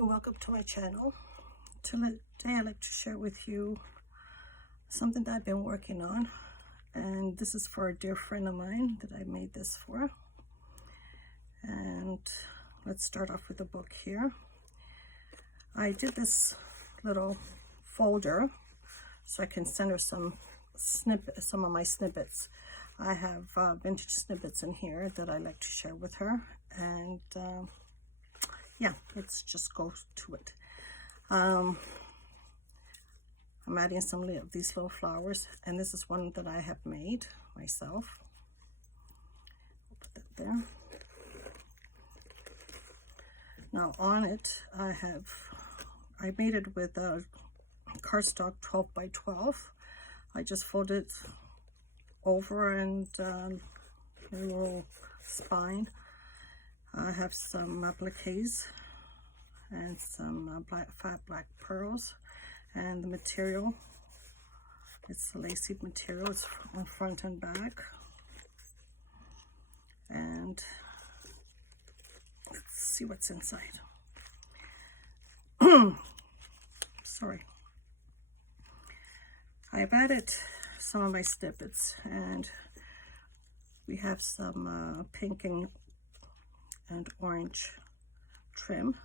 and welcome to my channel. Today I'd like to share with you something that I've been working on, and this is for a dear friend of mine that I made this for. And let's start off with the book here. I did this little folder so I can send her some of my snippets. I have vintage snippets in here that I like to share with her, and yeah, let's just go to it. I'm adding some of these little flowers, and this is one that I have made myself. I'll put that there. Now on it, I made it with a cardstock 12 by 12. I just folded over and a little spine. I have some appliques and some fat black pearls, and the material, it's a lacy material. It's on front and back, and let's see what's inside. Sorry. I've added some of my snippets, and we have some pink and orange trim,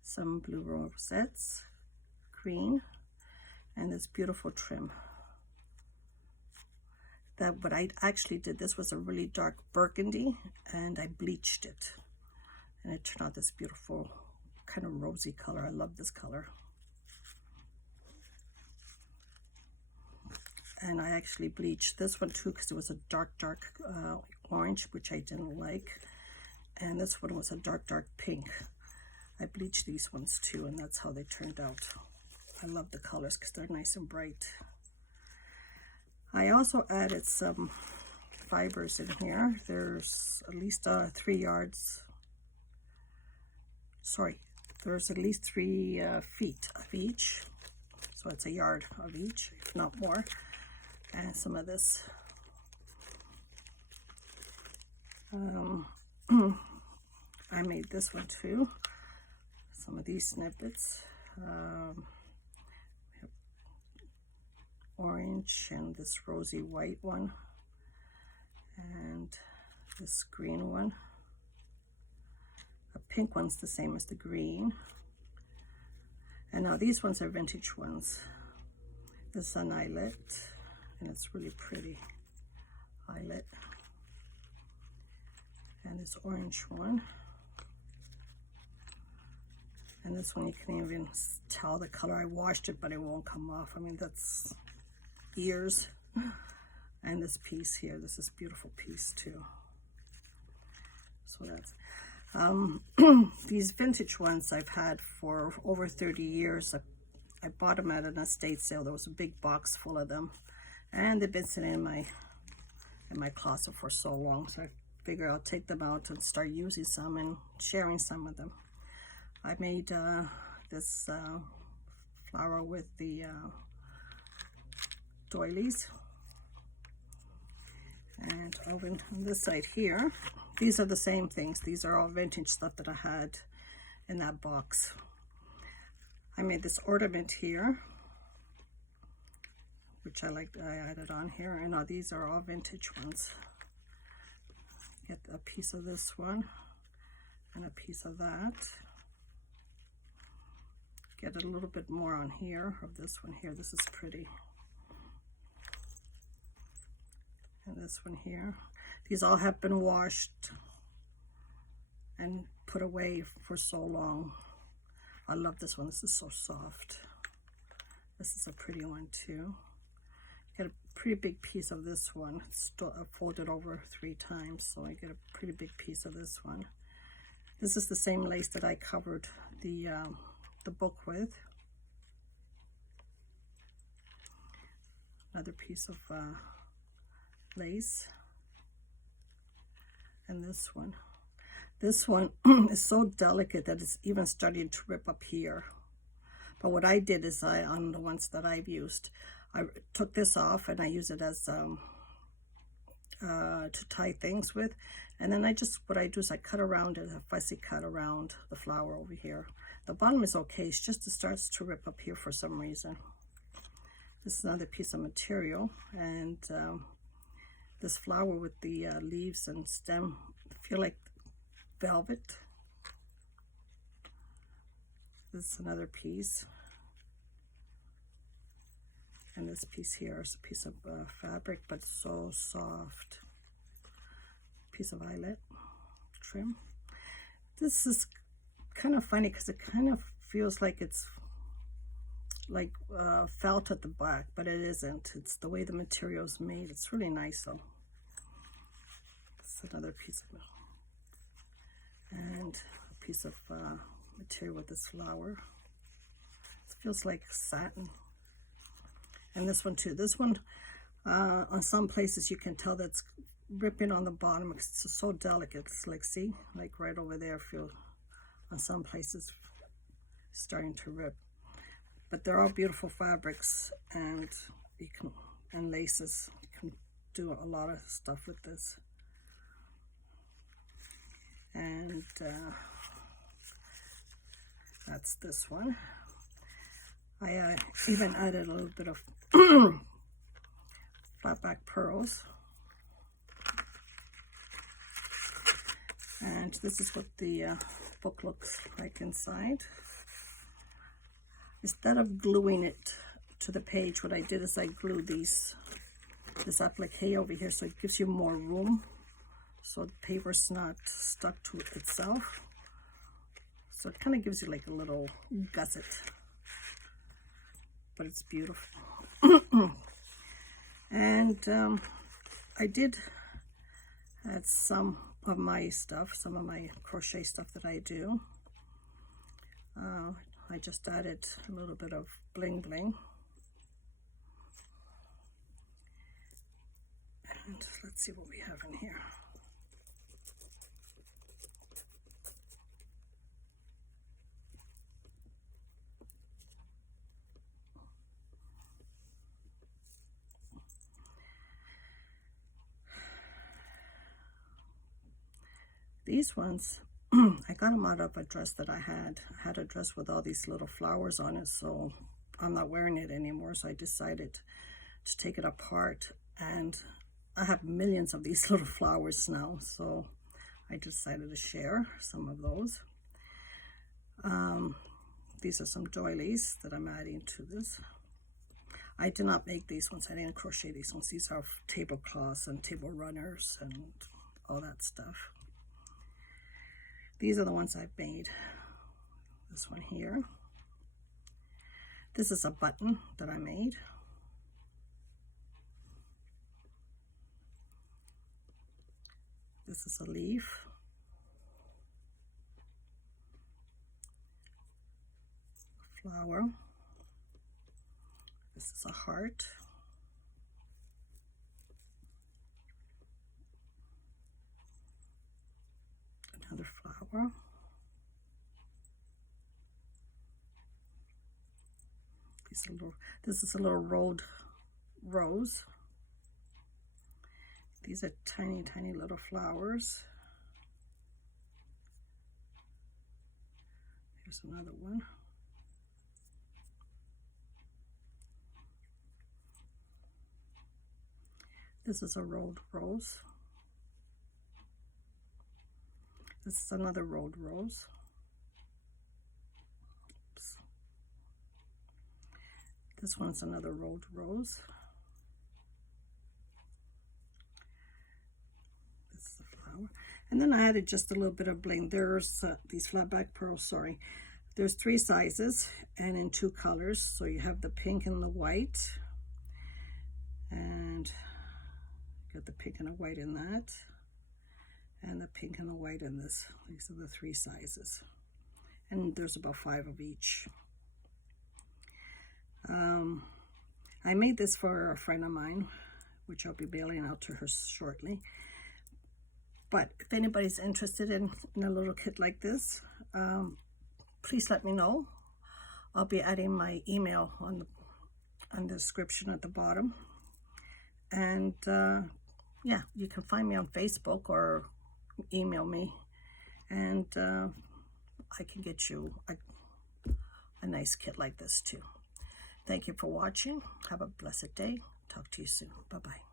some blue rosettes, green, and this beautiful trim. What I actually did, this was a really dark burgundy, and I bleached it, and it turned out this beautiful kind of rosy color. I love this color. And I actually bleached this one too because it was a dark orange, which I didn't like. And this one was a dark pink. I bleached these ones too, and that's how they turned out. I love the colors because they're nice and bright. I also added some fibers in here. There's at least 3 yards. Sorry, there's at least 3 feet of each. So it's a yard of each, if not more. And some of this. I made this one too. Some of these snippets. Orange and this rosy white one. And this green one. A pink one's the same as the green. And now these ones are vintage ones. This is an eyelet, and it's really pretty eyelet. And this orange one. And this one, you can even tell the color. I washed it, but it won't come off. I mean, that's years. And this piece here, this is a beautiful piece too. So that's these vintage ones I've had for over 30 years. I bought them at an estate sale. There was a big box full of them, and they've been sitting in my closet for so long. So I figure I'll take them out and start using some and sharing some of them. I made this flower with the doilies. And over on this side here, these are the same things. These are all vintage stuff that I had in that box. I made this ornament here, which I added on here. And now these are all vintage ones. Get a piece of this one and a piece of that. Get a little bit more on here of this one here. This is pretty. And this one here. These all have been washed and put away for so long. I love this one. This is so soft. This is a pretty one too. Get a pretty big piece of this one. It's folded over 3 times, so I get a pretty big piece of this one. This is the same lace that I covered the book with. Another piece of lace. And this one is so delicate that it's even starting to rip up here. But what I did is on the ones that I've used, I took this off and I use it as to tie things with, And then what I do is I cut around it, a fussy cut around the flower over here. The bottom is okay, it's just it starts to rip up here for some reason. This is another piece of material, and this flower with the leaves and stem feel like velvet. This is another piece. And this piece here is a piece of fabric, but so soft. Piece of eyelet trim. This is kind of funny because it kind of feels like it's like felt at the back, but it isn't. It's the way the material is made. It's really nice though. This is another piece of it. And a piece of material with this flower. It feels like satin. And this one too. This one, on some places you can tell that's ripping on the bottom because it's so delicate. It's like, see, like right over there, feel on some places starting to rip. But they're all beautiful fabrics, and you can, and laces. You can do a lot of stuff with this. And that's this one. I even added a little bit of flat back pearls. And this is what the book looks like inside. Instead of gluing it to the page, what I did is I glued this applique over here, so it gives you more room, so the paper's not stuck to itself. So it kind of gives you like a little gusset, but it's beautiful. And I did add some of my stuff, some of my crochet stuff that I do. I just added a little bit of bling bling. And let's see what we have in here. These ones, I got them out of a dress that I had. I had a dress with all these little flowers on it, so I'm not wearing it anymore. So I decided to take it apart, and I have millions of these little flowers now, so I decided to share some of those. These are some doilies that I'm adding to this. I did not make these ones. I didn't crochet these ones. These are tablecloths and table runners and all that stuff. These are the ones I've made. This one here. This is a button that I made. This is a leaf. A flower. This is a heart. Another flower. This is a little rolled rose. These are tiny, tiny little flowers. Here's another one. This is a rolled rose. This is another rolled rose. Oops. This one's another rolled rose. This is the flower. And then I added just a little bit of bling. There's these flat back pearls, sorry. There's 3 sizes and in 2 colors. So you have the pink and the white. And got the pink and the white in that. And the pink and the white in this. These are the 3 sizes. And there's about 5 of each. I made this for a friend of mine, which I'll be mailing out to her shortly. But if anybody's interested in a little kit like this, please let me know. I'll be adding my email on the description at the bottom. And yeah, you can find me on Facebook, or email me, and I can get you a nice kit like this too. Thank you for watching. Have a blessed day. Talk to you soon. Bye-bye.